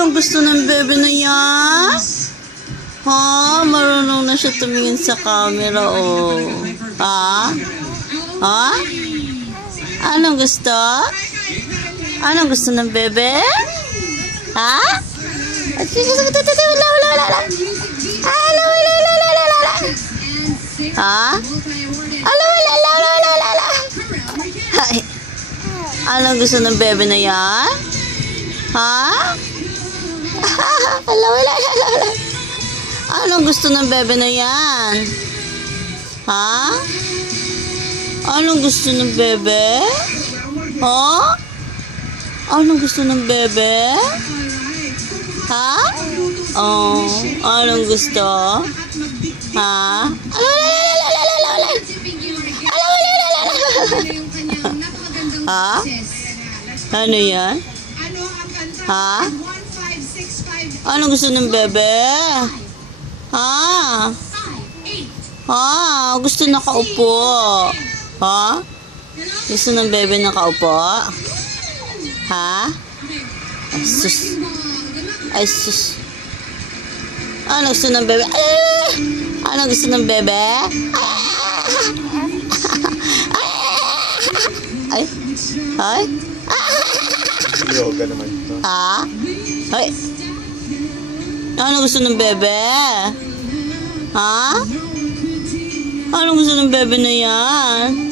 Anong gusto ng bebe na yan? Ha? Marunong na siya tumingin sa camera, oh. Ha? Ha? Anong gusto? Anong gusto ng bebe? Ha? Wala. Ha? Wala. Ay. Anong gusto ng bebe na yan? Ha? Wala. Anong gusto ng bebe na yan? Ha? Anong gusto ng bebe? Ha? Anong gusto ng bebe? Ha? Oh, anong gusto? Ha? Ha? Ano yan? Ha? Anong gusto ng bebe? Ha? Ha? Gusto nakaupo? Ha? Gusto ng bebe nakaupo? Ha? Ay, sus. Ay, sus. Ano gusto ng bebe? Ano gusto ng bebe? Ay. Ay. Yoga naman ito. Ha? Ay. Ano gusto ng bebe? Ha? Ano gusto ng bebe na yan?